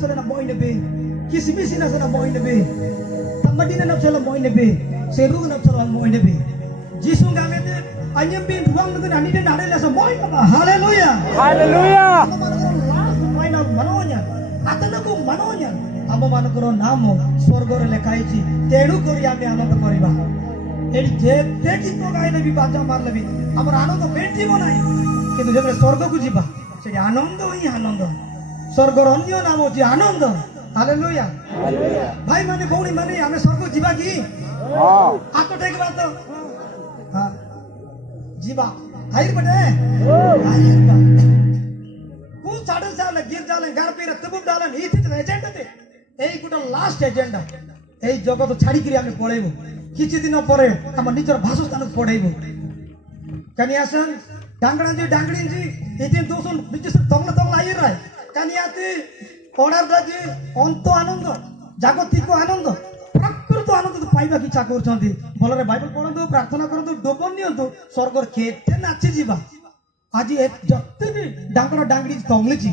nasole na moi nebe kismisi nasole na moi nebe tamadina nasole moi nebe seru nasole moi nebe jisu gamete anyem bin ruang nebe ani de nare lasa moi naba haleluya moi na manonya atanaku manonya ଆମ ମାନଙ୍କର ନାମ ସ୍ୱର୍ଗରେ ଲେଖା ହେଇଛି ତେଣୁ କରି ଆମେ ଆନନ୍ଦ କରିବା ଏଠି ଯେତେ ଗୀତ ଗାଇଲେ ବି ବାଜା ମାରିଲେ ବି ଆମର ଆନନ୍ଦ ମେଣ୍ଟିବ ନାହିଁ କିନ୍ତୁ ଯେତେବେଳେ ସ୍ୱର୍ଗକୁ ଯିବା ସେଠି ଆନନ୍ଦ ହିଁ ଆନନ୍ଦ ସ୍ୱର୍ଗର ଅନ୍ୟ ନାମ ହେଉଛି ଆନନ୍ଦ ହାଲେଲୁୟା ଭାଇ ମାନେ ଭଉଣୀ ମାନେ ଆମେ ସ୍ୱର୍ଗ ଯିବା କି ହାତ ଟେକିବା ତ ଯିବା ଆଇର ବଟେ ଆଇର କୋଉ ଛାଡ଼ ଚାଲେ ଗିର ଚାଲେ ଗାର ପିରେ ତବୁବ ଡାଲେ ଇ ଥିତ ଏଜେଣ୍ଡା ତେ এই গোটা লাস্ট এজেন্ডা এই জগৎ ছাড়ি করে আমি পড়াইব কিছু দিন পরে আমার নিজের বাসস্থান পড়াইব কানি আসেন ডাঙ্গড়াঞ্জি ডাঙ্গড়িঞ্জি এদিন দোষণ নিজস্ব তংলা তংলা আইর রায় কানিয়াতি পড়ারটা অন্ত আনন্দ জাগতিক আনন্দ প্রকৃত আনন্দ পাইবা কি ইচ্ছা করছেন ভলরে বাইবেল পড়ন্তু প্রার্থনা করন্তু ডোবন নিয়ন্তু স্বর্গর কেতে নাচি ଯିବା আজি যতে বি ডাঙ্গড়া ডাঙ্গড়ি তংলিছি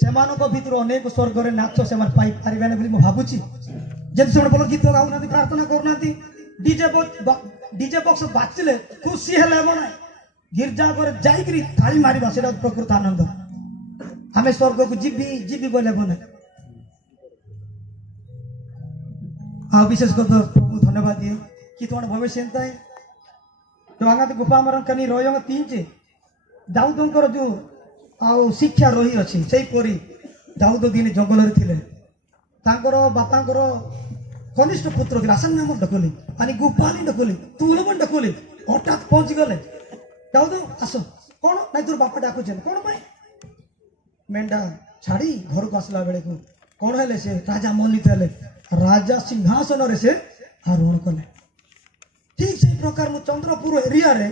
ସେମାନଙ୍କ ଭିତରୁ ଅନେକ ସ୍ୱର୍ଗରେ ନାଚ ସେମାନେ ପାଇପାରିବେନି ବୋଲି ମୁଁ ଭାବୁଛି ଯଦି ସେମାନେ ଭଲ ଗୀତ ଗାଉନାହାନ୍ତି ପ୍ରାର୍ଥନା କରୁନାହାନ୍ତି ଡିଜେ ବକ୍ସ ବାଜିଲେ ଖୁସି ହେଲେ ହେବ ନାହିଁ ଗିର୍ଜା ଘରେ ଯାଇକିରି ତାଳି ମାରିବା ସେଇଟା ପ୍ରକୃତ ଆନନ୍ଦ ଆମେ ସ୍ୱର୍ଗକୁ ଯିବି ବୋଲେ ହେବ ନାହିଁ ଆଉ ବିଶେଷ କରି ପ୍ରଭୁ ଧନ୍ୟବାଦ ଦିଏ କି ତୁମ ଭବିଷ୍ୟ ଏନ୍ତା ଡଙ୍ଗାତି ଗୁଫା ଆମର କାନି ରୟଙ୍ଗ ତିନଚେ ଦାଉଦଙ୍କର ଯୋଉ ଆଉ ଶିକ୍ଷା ରହି ଅଛି ସେଇପରି ଦାଉଦ ଦିନେ ଜଙ୍ଗଲରେ ଥିଲେ ତାଙ୍କର ବାପାଙ୍କର କନିଷ୍ଠ ପୁତ୍ର ଥିଲା ଆସନ ନାମ ଡକଲି ଆନି ଗୁପାଲି ଡକଲି ତୁଲବନ ଡକଲି ହଠାତ୍ ପହଞ୍ଚି ଗଲେ ଦାଉଦ ଆସ କଣ ନାଇଁ ତୋର ବାପା ଡାକୁଛନ୍ତି କଣ ପାଇଁ ମେଣ୍ଢା ଛାଡ଼ି ଘରକୁ ଆସିଲା ବେଳକୁ କଣ ହେଲେ ସେ ରାଜା ମନୋନୀତ ହେଲେ ରାଜା ସିଂହାସନରେ ସେ ଆରୋହଣ କଲେ ଠିକ ସେଇ ପ୍ରକାର ମୁଁ ଚନ୍ଦ୍ରପୁର ଏରିଆରେ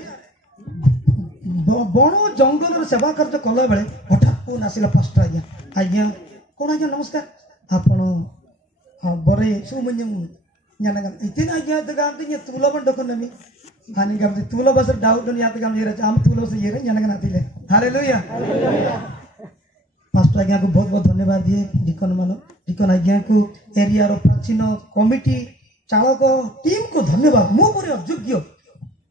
ବଣ ଜଙ୍ଗଲରେ ସେବା କାର୍ଯ୍ୟ କଲା ବେଳେ ହଠାତ୍ ଫୋନ୍ ଆସିଲା ଫାଷ୍ଟ ଆଜ୍ଞା କଣ ଆଜ୍ଞା ନମସ୍କାର ଆପଣ ବରେ ସୁମନ୍ୟମ इतने आज्ञा गामते तुलबन डकुनमी हानि गामते तुलबसर डाउट यात गाम ये आम तुलबस ये जनगना थिले हालेलुया पास्टर आज्ञा को बहुत बहुत धन्यवाद दिए डिकन आज्ञा को एरिया रो प्राचीन कमिटी चालक टीम को धन्यवाद मो परे अयोग्य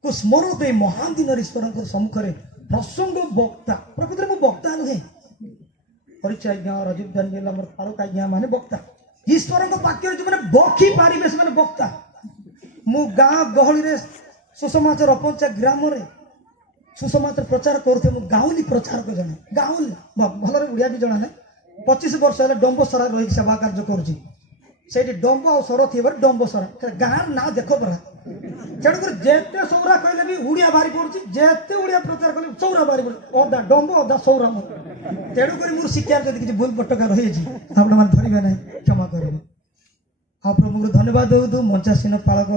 को स्मरण दे महान दिन ईश्वर सम्मुखरे प्रसंग वक्ता प्रकृति मो वक्ता नुहे परिचय आज्ञा राजीव दानियल हमर पालक आज्ञा माने वक्ता ईश्वर वाक्य जो मैंने बखी पारे से मैंने वक्ता मु गाँ गहली रे सुसमाचार अपंचा ग्राम रे सुसमाचार प्रचार करते मु गाँवली प्रचार को जाने गाँवली भल उड़िया भी जना ना 25 वर्ष है डम्ब सरा रही सेवा कार्य करुँच डम्ब आ सर थी डम्ब सरा गाँ ना देख परा तेणुक जेते सौरा कहले भी उड़िया बाहरी पड़ुची जेते उड़िया प्रचार कले सौरा बाहरी पड़े अदा डम्ब अदा सौरा मोर तेणुक मोर शिक्षा जब किसी भूल बटका रही आप धरवे ना क्षमा करेंगे आ प्रभु को धन्यवाद दे मंचासीन पालक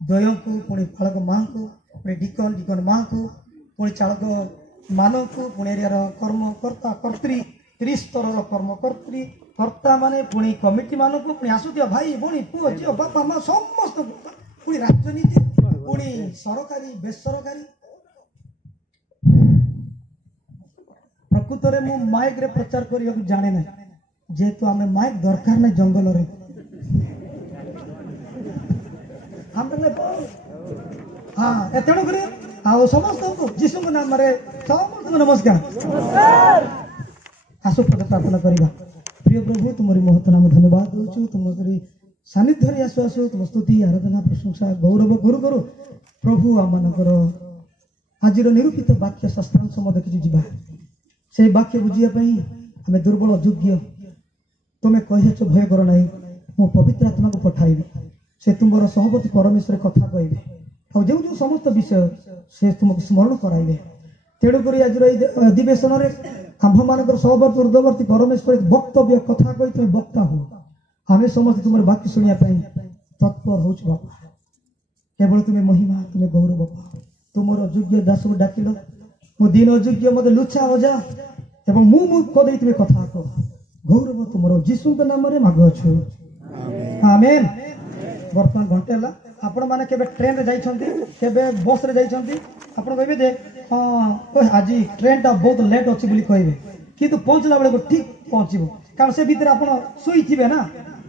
द्वय को पुणी पालक माँ को पुणी डिकन माँ को पुणी चालक मान को पुणी एरिया कर्मकर्ता कर्त्री 30 स्तर कर्मकर्त्री कर्ता माने पुणी कमिटी मान को पुणी आसुथिया भाई भौणी पुओ झील बापा माँ समस्त पुणी राजनीति पुणी सरकारी बेसरकारी प्रकृत में मु माइक रे प्रचार करिया जाने ना जेतु आमे माइक दरकार ना जंगल रे हमने हाँ एतणु करे आओ समस्त को यीशु के नाम रे समस्त नमस्कार आसु प्रार्थना करिबा प्रिय प्रभु तुमरी महत नाम धन्यवाद दोछु तुमरी सानिध्य रे आसु आसु तुम स्तुति आराधना प्रशंसा गौरव गुरु गुरु प्रभु आमनकर आजिर निरूपित वाक्य शास्त्रांश मध्य किछि जिबा से वाक्य बुझिया आम दुर्बल अयोग्य तुम्हें कहे भय कर ना मो पवित्र आत्मा को पठाइबी से तुम सहपति परमेश्वर कथा कहबे और जो जो समस्त विषय से तुमको स्मरण कराइबे तेणुक आज अधिवेशन में आम मान सहवर्ती ऊर्ध्वर्ती परमेश्वर वक्तव्य कथा कही तुम वक्ता हो आम समस्त तुम वाक्य शुणा तत्पर हो बापा केवल तुम्हें महिमा तुम्हें गौरव बापा तुम अयोग्य दास को डाकिल मो दिन अयोग्य मत लुचा अजा एवं मु कदे तुम्हें कथा कह गौरव तुम जीशु नाम रे मागुछु आमेन वर्तमान घंटे है आपण मैंने केबे ट्रेन रे जाइछंती केबे बस रे जाइछंती आपण कहबे दे हां आज ट्रेन टा बहुत लेट अछि बोली कहबे କିନ୍ତୁ ପହଞ୍ଚିଲା ବେଳକୁ ଠିକ ପହଞ୍ଚିବ କାରଣ ସେ ଭିତରେ ଆପଣ ଶୋଇଥିବେ ନା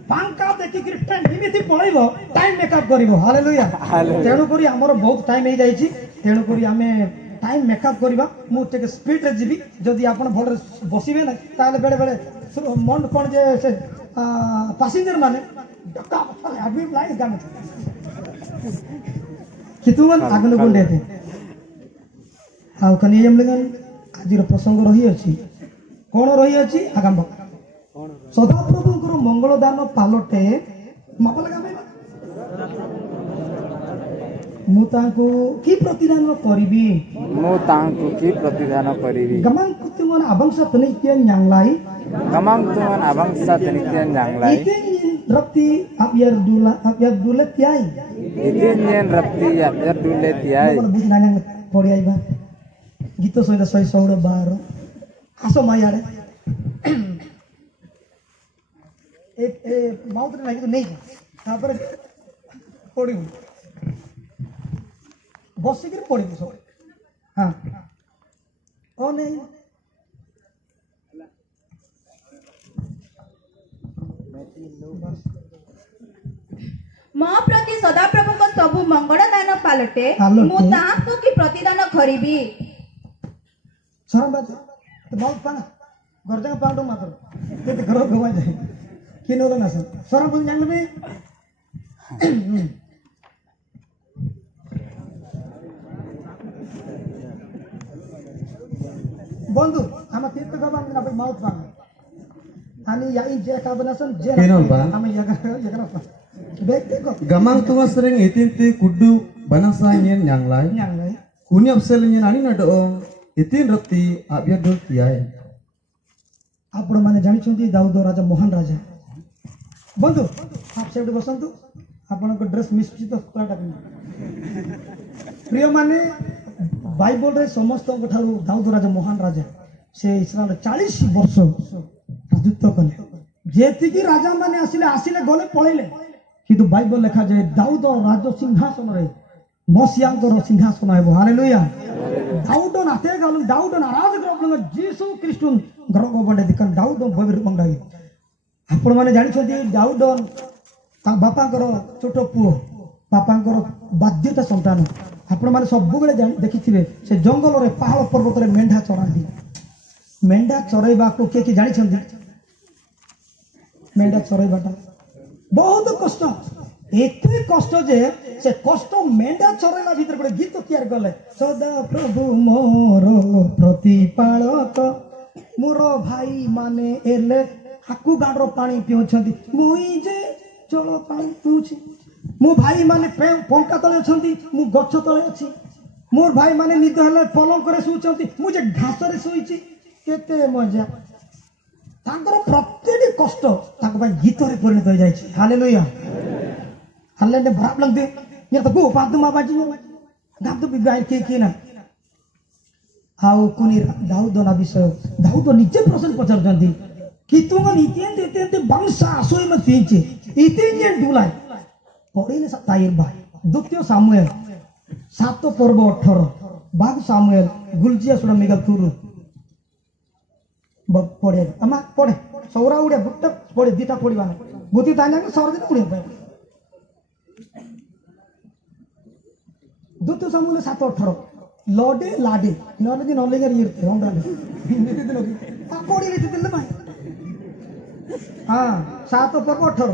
ପାଙ୍କା ଦେଖିକି ଟାଇମ୍ ଏମିତି ପଳେଇବ ଟାଇମ୍ ମେକଅପ୍ କରିବ ହାଲେଲୁୟା ତେଣୁକରି ଆମର ବହୁତ ଟାଇମ୍ ହେଇଯାଇଛି ତେଣୁକରି ଆମେ ଟାଇମ୍ ମେକଅପ୍ କରିବା ମୁଁ ଟିକେ ସ୍ପିଡରେ ଯିବି ଯଦି ଆପଣ ଭଲରେ ବସିବେ ନା ତାହେଲେ ବେଳେ ବେଳେ ମନ କ'ଣ ଯେ ସେ ପାସେଞ୍ଜର ମାନେ कितुमन आगन गुंडे थे हाउ कनियम लगन आजिर प्रसंग रही अछि कोन रही अछि आगम सदा प्रभुंकर मंगल दान पालटे माप लगा मु तांको की प्रतिदान करबी गमन कुतुमन अवंश तनित्यन यांगलाई Rapti abyar dula tiai. Itinyen rapti abyar dula tiai. Mana buat nanya pori aiba. Gitu soalnya soalnya baru. Aso mayar. Mau tuh lagi tuh nih. Apa? Pori. Bos sih kira pori tuh. Hah. Oh nih. मो प्रति सदाप्रभु को सबु मंगल दान पालटे मु ताको की प्रतिदान करिबी सरम बात तो बहुत पाना गरजा पाडो मात्र ते घर गवा जाए किनो र नस सरम बोल जान ले बंधु हम तीर्थ गवा ना बहुत पाना आणि या जे का बनासन जे हम या का Gamang tunga sering itin ti kudu banasa nyen yang lain. Kuni absel nyen ani nado itin roti abiar dol tiai. ଆପଣ ମାନେ ଜାଣିଛନ୍ତି ଦାଉଦ ରାଜା ମହାନ ରାଜା ବନ୍ଧୁ आप ସେଠି ବସନ୍ତୁ ଆପଣଙ୍କ ଡ୍ରେସ୍ ମିଶ୍ଚିତ କଳାଟା ପ୍ରିୟ ମାନେ ବାଇବଲରେ ସମସ୍ତଙ୍କ ଠାରୁ ଦାଉଦ ରାଜା ମହାନ ରାଜା ସେ ଇସ୍ରାଏଲରେ 40 ବର୍ଷ ରାଜତ୍ୱ କଲେ ଯେତିକି ରାଜା ମାନେ ଆସିଲେ ଗଲେ ପଳେଇଲେ କିନ୍ତୁ ବାଇବଲ ଲେଖାଯାଏ ଦାଉଦ ରାଜ ସିଂହାସନରେ ମସିଆଙ୍କର ସିଂହାସନ ହେବ ହାଲେଲୁୟା दाऊद नाते गालू दाऊद नाराज ग्रह जीसु क्रिस्ट ग्रह बंडे दिखन दाऊद बबिर मंगाई आपण माने जानि छथि दाऊद बापांकर छोट पुओ बापांकर बाध्यता संतान आपण माने सब बेले देखिथिबे से जंगल रे पहाड़ पर्वत रे मेंढा चरांदी मेंढा चरैबा को के जानि छथि मेंढा चरैबाटा बहुत कष्ट एते कष्ट जे से कष्ट मेंढा चरैला भीतर गोटे गीत तैयार कले सदा प्रभु मोर प्रतिपालक मोर भाई माने एले हाकू गाडर पानी पिउछंती मुई जे जल पानी पिउछि मो भाई माने पंखा तले अछंती मु गछ तले अछि मोर भाई माने निद हले पलंग करे सुउछंती मु जे घास रे सुइछि केते मजा तांकर प्रत्येक कष्ट ताक भाई गीत रे परिणत हो जाय छि हालेलुया हल्ले ने बराबर लग दे ये तो गो पाद मा बाजी गाब तो बिगाय के ना हाउ कुनी दाऊद ना विषय दाऊद निजे प्रश्न पचार जंदी कि तुम नीतियन देते वंशा सोई में पीछे इतने डुलाय पढ़िले ताइर भाई द्वितीय सामुएल 7 पर्व 18 बाग सामुएल गुलजिया सुड़ा मेगा तुरु पढ़े अमा पढ़े सौरा उड़े बुट्टा पढ़े दीटा पढ़िबा बुती ताना के सौरा दिन उड़े द्वितीय सामुएल 7:18 लॉडे लाडे नॉलेज नॉलेज इरते होंडा हिंदी दिन पढ़ी लेते दिल में हां 7 पर्व 18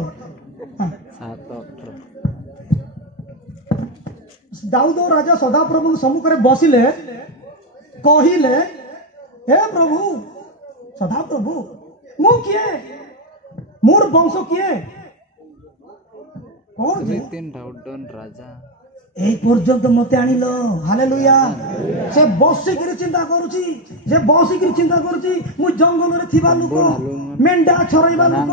हां 7:18 दाऊद राजा सदा प्रभु सम्मुख रे बसिले कहिले हे प्रभु सदा प्रभु मु किए मोर वंश किए कौन जे दाऊदन राजा এই পর্যন্ত মতে আনিল হালেলুয়া সে বসিকিরি চিন্তা করুছি যে বসিকিরি চিন্তা করুছি মু জঙ্গলরে থিবা লোক মেন্ডা ছরাইবা লোক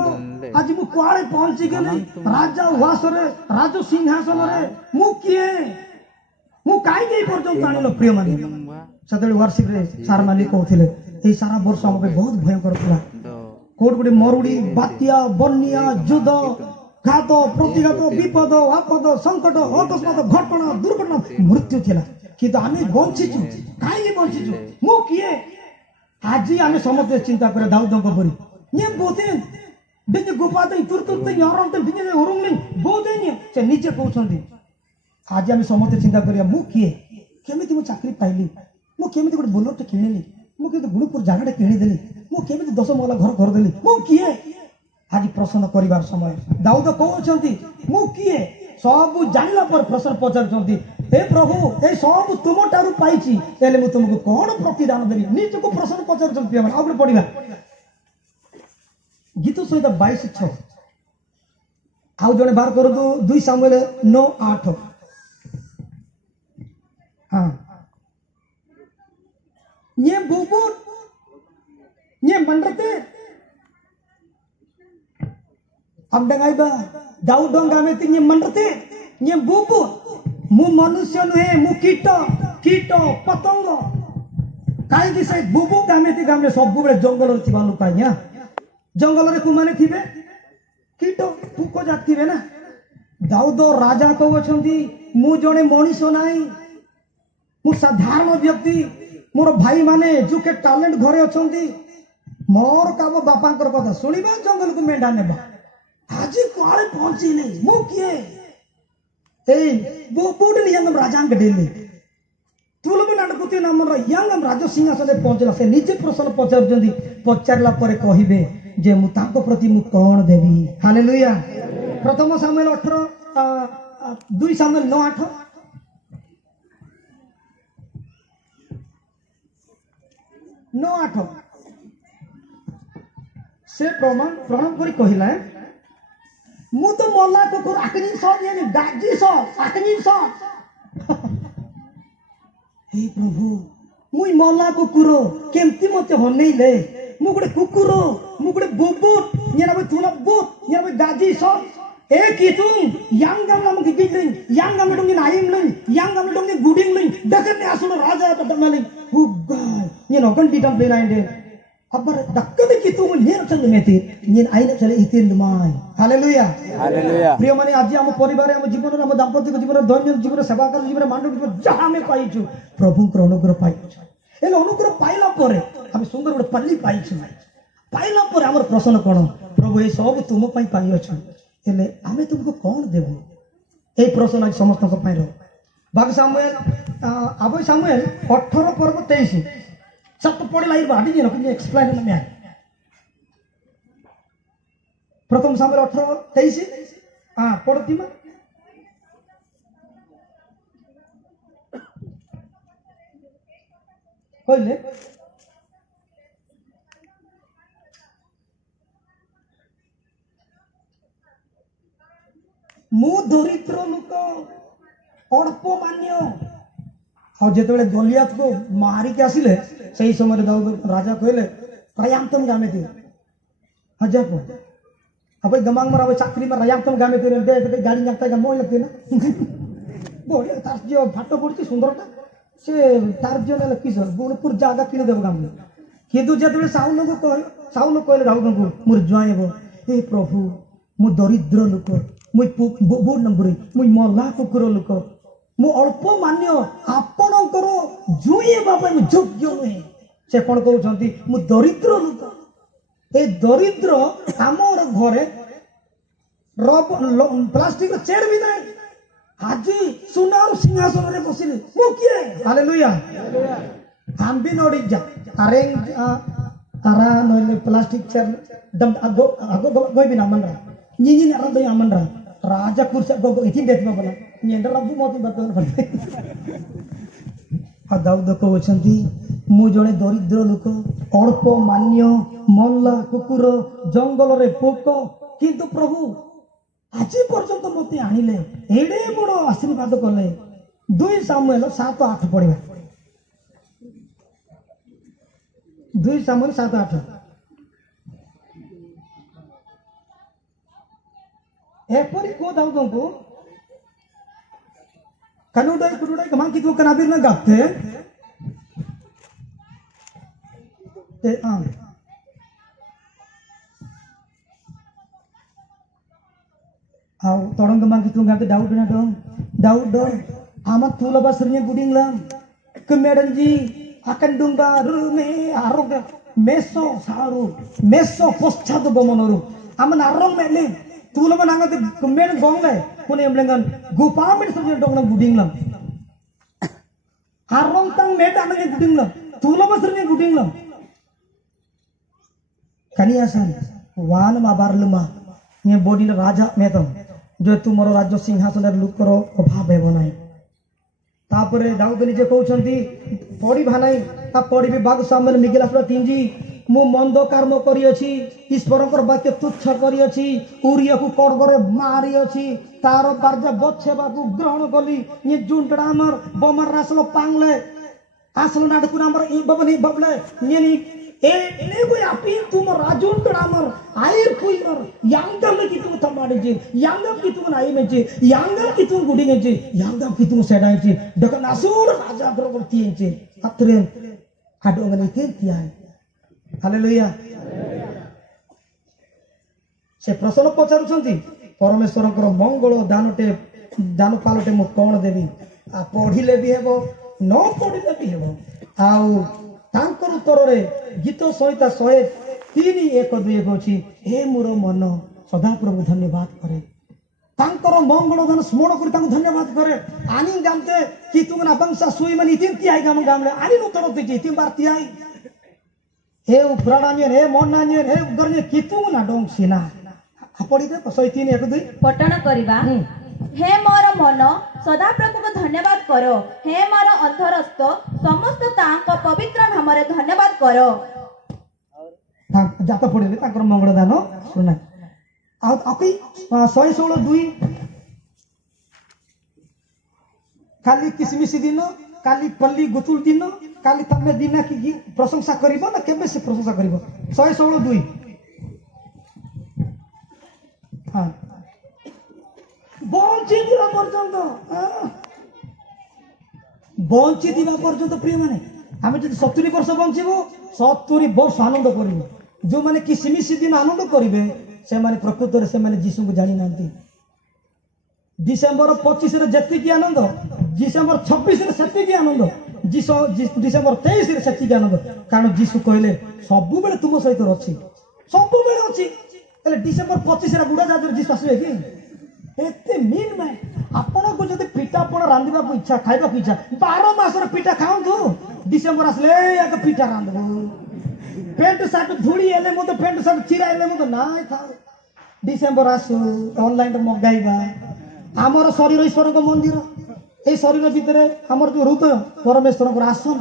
আজ মু কোয়ালে পৌঁছি গলি রাজা উহাসরে রাজ সিংহাসনরে মু কিয়ে মু কাই এই পর্যন্ত আনিল প্রিয় মানে সেতলে ওয়ার্শিপ রে সার মালিক কହୁଥିଲେ এই সারা বর্ষ আমাকে বহুত ভয়ঙ্কর ଥିଲା কোড গুডে মরুড়ি বাতিয়া বন্যা যুদ্ধ घात प्रतिघात विपद आपद संकट अकस्मात घटना दुर्घटना मृत्यु थिला किंतु आमे बंचिछु काई बंचिछु मु किए आज आम समस्त चिंता कर दाऊद परी ये बोते बिने गोपाते तुरतुरते यारमते बिने उरुंगले बोते से नीचे कहउछंती आज आम समस्त चिंता करिया मु किए केमिति मु चाकरी पाइली मु केमिति गोटे बोलरटे किणिली मु केमिति गुणपुर जागाटे किणिदेली मु केमिति 10 महला घर करदेली मु किए आज प्रश्न करिवार समय दाऊद कहउछंती मु किए सब जानला पर प्रश्न पचारुछंती हे प्रभु ए सब तुम ठारू पाइछि एले मु तुमको कोन प्रतिदान देबी निज को प्रश्न पचारुछंती हम आउटे पढिबा गीत सहित 22:6 आउ जने बार करू 2 सामुएल 9:8 हाँ ये बुबुर ये मंडते अब डंगाइबा दाऊद डंगा में ये मंडते ये बुबुर मु मनुष्य नुहे मु कीट कीट पतंग काई दिसे बुबु गामे सब बेले जंगल थिबा लुकाइया जंगल रे कुमाने थिबे कीट पुको जात थिबे ना दाऊद राजा कहउछंती मु जणे मनीष नाही मु साधारण व्यक्ति मोर भाई माने जुके टैलेंट घरे अछंती मोर काम बापांकर कथा सुनिबा जंगल को मेंढा नेबा आज कोळे पहुंची नहीं मु किए ए बुबुड नियंगम राजांग डेले तुलबे नाटकुती नाम यंगम राज सिंहासन पहुंचला से निजे प्रश्न पचारजंती पचारला परे कहिबे जे मु ताको प्रति मु कोन देबी हालेलुया प्रथम सामुएल 18 2 सामुएल 9:8 9:8 से प्रणाम करी कहिला मु तो मल्ला कुकुर आकनी सब यानी गाजी सब आकनी सब हे प्रभु मुई मल्ला कुकुर केमती मते हनेइले मु गुडे कुकुर मु गुडे बुबुट येना बे तुना बुट येना बे गाजी सब ए कितुम यांगम नाम की गिडलिंग यांगम डोंगी नाइम लई यांगम डोंगी गुडिंग लई दकने आसुन राजा तटमली हुगाय ये नोकन दिटम प्लेनाइंडे अबर दक्कदे कितुम नेर चंग मेती ये आइने चले इतिन दुमाय हालेलुया हालेलुया प्रिय माने आज हम परिवार हम जीवन हम दाम्पत्य जीवन दैनिक जीवन सेवा कर जीवन मानव जीवन जहां में पाइछु प्रभु को अनुग्रह पाइछु एले अनुग्रह पाइला परे हम सुंदर गोटे पल्ली पाइछु पाइला परे हमर प्रश्न कोन प्रभु ए सब तुम पई पाइ अछ एले हमें तुमको कौन देबो ए प्रश्न आज समस्त को पाइ रो भाग सामुएल आबो सामुएल 18 पर्व 23 सब तो पढ़े लाइर बाडी जे न एक्सप्लेन में प्रथम सामुएल 18:23 हां पढ़ती में कहले मु दरिद्र लोक अल्प मान्य और जेते गलियात को मारी के आसिले सही समय दाऊद राजा कहले रयामतम गामे थे हजार को अब गमांग मरा चाकरी में रयामतम गामे थे बे गाड़ी नाकता गा मोय लगते ना बोले तार जो फाटो पड़ती सुंदरता से तार जो ने किस गुणपुर जागा किने देब गाम किदु जेते साउल कहले दाऊद को मोर जुआएबो हे प्रभु मु दरिद्र लोक मुई बोर्ड नंबर मुई मल्ला कुकुर लोक मु अल्प मान्य आपणकर जुए बाबा मु योग्य नुहे से कौन कहते मु दरिद्र लोक ए दरिद्र आमर घरे प्लास्टिक चेयर भी नहीं आज सुनार सिंहासन रे बसिले मु किए हालेलुया हम भी नोडी जा अरे तारा नोले प्लास्टिक चेयर दम आगो आगो गोय बिना मनरा नी अरा दय मनरा राजा कुर्सी गोगो इथि देत बला निंदर रब्बु मोती बतन फटे आ दाऊद कहउछंती मु जणे दरिद्र लोक अल्प मान्य मल्ला कुकुर जंगल रे पोक किंतु प्रभु आज पर्यंत मते आनिले एडे बड़ आशीर्वाद कले 2 सामुएल 7:8 पढिबा 2 सामुएल 7:8 एपरी को दाऊद को कनुडai कुडुडai कमान कितु कनाबिर ना गाते ते आउ तोरंग कमान कितु गाते दाऊद ना दो आमा तुला बसरnya guding lam kemedan ji akan dungbaru me arong meso saru meso poschado gomonoru aman arong mele tula man angate kumen gongle kune emlengan gupamin suje donglang gudinglam arong tang meta ange gudinglam tula basrnya gudinglam kaniasan wan mabar lemah nye body raja metam जो तुमरो राज्य सिंहासन look करो अभाव हेबो नाही तापरे दाऊद निजे कहउछंती पड़ी भानाई ता पड़ी भी बाग सामने निगला पर तीनजी मु मंद कर्म करी अछि ईश्वरकर वाक्य तुच्छ करी अछि उरिया को कड़गरे मारी अछि तारो बारजा बच्छे बाबू ग्रहण कली ये जुंटड़ा हमर बमर रासलो पांगले आसलो नाडकु नंबर ई बबनी बबले नेनी ए कोई आपी तुम राजून कडामर आयर कुइमर यांगम की तुम थमाडे यांगम की तुम नाई में यांगम की तुम गुडिंगे यांगम की तुम सेडाई डक नासूर राजा ग्रह तींचे अत्रेन आडोंगने तींतिया हालेलुया से प्रश्न पचारुछंती परमेश्वरकर मंगल दानटे दान पालटे मु कोन देबी आ पढिले भी हेबो न पढिले भी हेबो आउ तांकर उत्तर रे गीत सहिता 103:1-2 अछि हे मोर मन सदा प्रभु धन्यवाद करे तांकर मंगल दान स्मरण करी तांको धन्यवाद करे आनी गामते कि तुम ना बंसा सुई मन इतिन तियाई गाम गामले आनी उत्तर देती इतिन बार तियाई हे उपराडानियन हे मोनानियन हे उदरने कि तुम ना डोंग सिना आपड़ी दे 103:1-2 पठन करिबा हे मोर मन सदा प्रभु को धन्यवाद करो हे मोर अंतरस्थ समस्त तांको पवित्र नामरे धन्यवाद करो जाता पड़े तांकर मंगल दान सुना आ अकई 116:2 खाली किसमिस दिन काली पल्ली गुतुल दिन काली तमे दिन की प्रशंसा करिवो ना केबे से प्रशंसा करिवो 116:2 हां बंची दिवा पर्यंत प्रिय माने आमे जदि 70 वर्ष बंचीबो 70 वर्ष आनंद करिवो जो माने किसमिस दिन आनंद करिवे से माने प्रकृत रे से माने जीसु को जानि नांती डिसेंबर 25 रे जति की आनंद डिसेंबर 26 रे सति की आनंद डिसेंबर 23 रे सति की आनंद कारण जीसु कहले सब बेले तुम सहित अछि सब बेले अछि तले डिसेंबर 25 रे बुढ़ा जाजर जीसु आसीबे कि एते मीन में आपण को जदि पिठा पण रांदिबा को इच्छा खाइबा को इच्छा 12 मास रे पिठा खाउंतु डिसेंबर आसले एक पिठा रांदबो पेंट शर्ट धुड़ी एले मो तो पेंट शर्ट चिरा एले मो तो नाय था डिसेंबर आसु ऑनलाइन मगाइबा हमर शरीर ईश्वर को मंदिर ए शरीर भीतर हमर जो हृदय परमेश्वर को आसन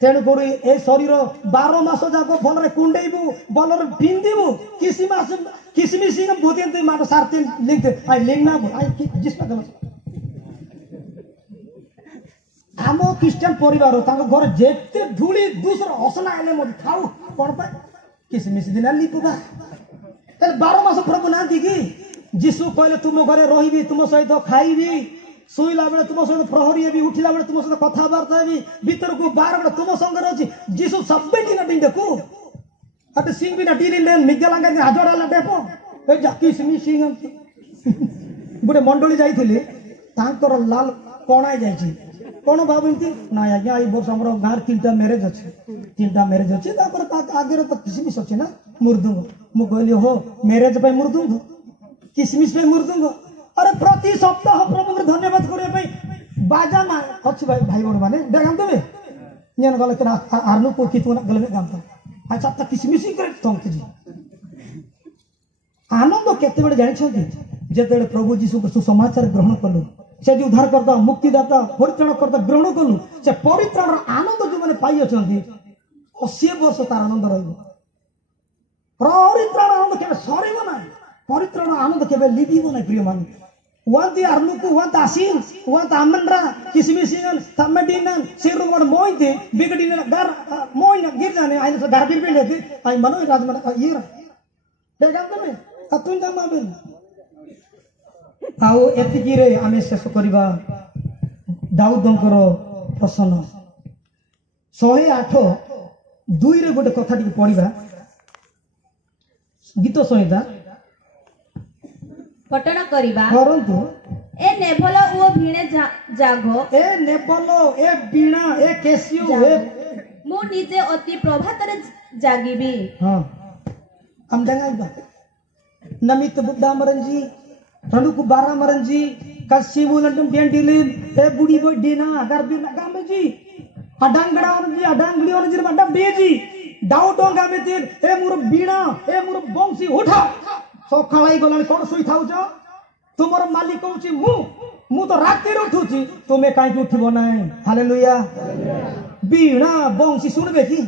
तेणु करी ए शरीर 12 मास जाको भलरे कुंडेइबु भलरे पिंदिबु किसमिस भूतेंते माटो सारते लिंगते आई लिंगना आई जिसना गलत आमो क्रिश्चियन परिवार ताको घर जेते धूली दूसरा असना आले मो खाऊ कोन पा किसमिस दिन लिपुबा तले 12 मास प्रभु ना दिगी जीसु कहले तुम घरे रहिबी तुम सहित खाइबी सोइला बेले तुम सहित प्रहरी भी उठिला बेले तुम सहित कथा वार्ता भी भीतर को 12 बेले तुम संग रहछि जीसु सबे दिन डिंडकू अते सिंह बिना डीले निगलांगा आजोड़ा लाटेपो ए जाकी सिंह गुडे मंडली जाइथिले तांकर लाल कोणाय जाइछि कोन भाबंती ना आज्ञा आई वर्ष हमर गार तीनटा मैरिज अछि तापर आगे तो किसमिस अछि ना मुर्दुंग मु कहली हो मैरिज पे मुर्दुंग किसमिस पे मुर्दुंग अरे प्रति सप्ताह प्रभु को धन्यवाद करे पे बाजा मा अछि भाई भाई बड़ माने देखाम तबे नेन गले तना आरनु को कितु ना गले गाम अच्छा तक किसमिस करे तंत जी आनंद केते बेले जानि छथि जेते बेले प्रभु जीसु को सुसमाचार ग्रहण करलु से जो उद्धार करता मुक्तिदाता परित्राण करता ग्रहण कलु से परित्राण आनंद जो माने पाई अछंती 80 वर्ष तार आनंद रहइबो परित्राण आनंद केबे सरीबो ना परित्राण आनंद केबे लिबिबो ना प्रिय मान वांती आरनुकु वांत आसीन वांत आमनरा किसमिसिन तमेडिनन सिरुमर मोइते बिगडिन गार मोइन गिर जाने आइन से गार बिल लेते आई मनो राजमन ये देखाम तमे अतुन दामाबेन आउ एतिकी रे आमे शेष करिबा दाऊदंकर प्रश्न 108:2 रे गोटे कथा टिके पढिबा गीत संहिता पठन करिबा परंतु ए नेभल ओ भिणे जागो ए नेभल ए बीणा ए केसियो ए ମୁଁ ନିଜେ ଅତି ପ୍ରଭାତରେ ଜାଗିବି। हाँ हम dengar ba nami tu buddha maranji ranu ku bara maranji kasibu landum biandilin budi boy dina agar bi nagameji adang gada maranji adang gidi maranji madam beji dau dong gametir mur bina mur bongsi utha ସକାଳଇ ଗଲାଣି କଣ ଶୋଇଥାଉଛ ତୁମର ମାଲିକ ହଉଛି ମୁଁ ତ ରାତିରେ ଉଠୁଛି ତୁମେ କାହିଁକି ଉଠିବ ନାହିଁ ହାଲେଲୁୟା ବୀଣା ବଂଶୀ ଶୁଣିବେ କି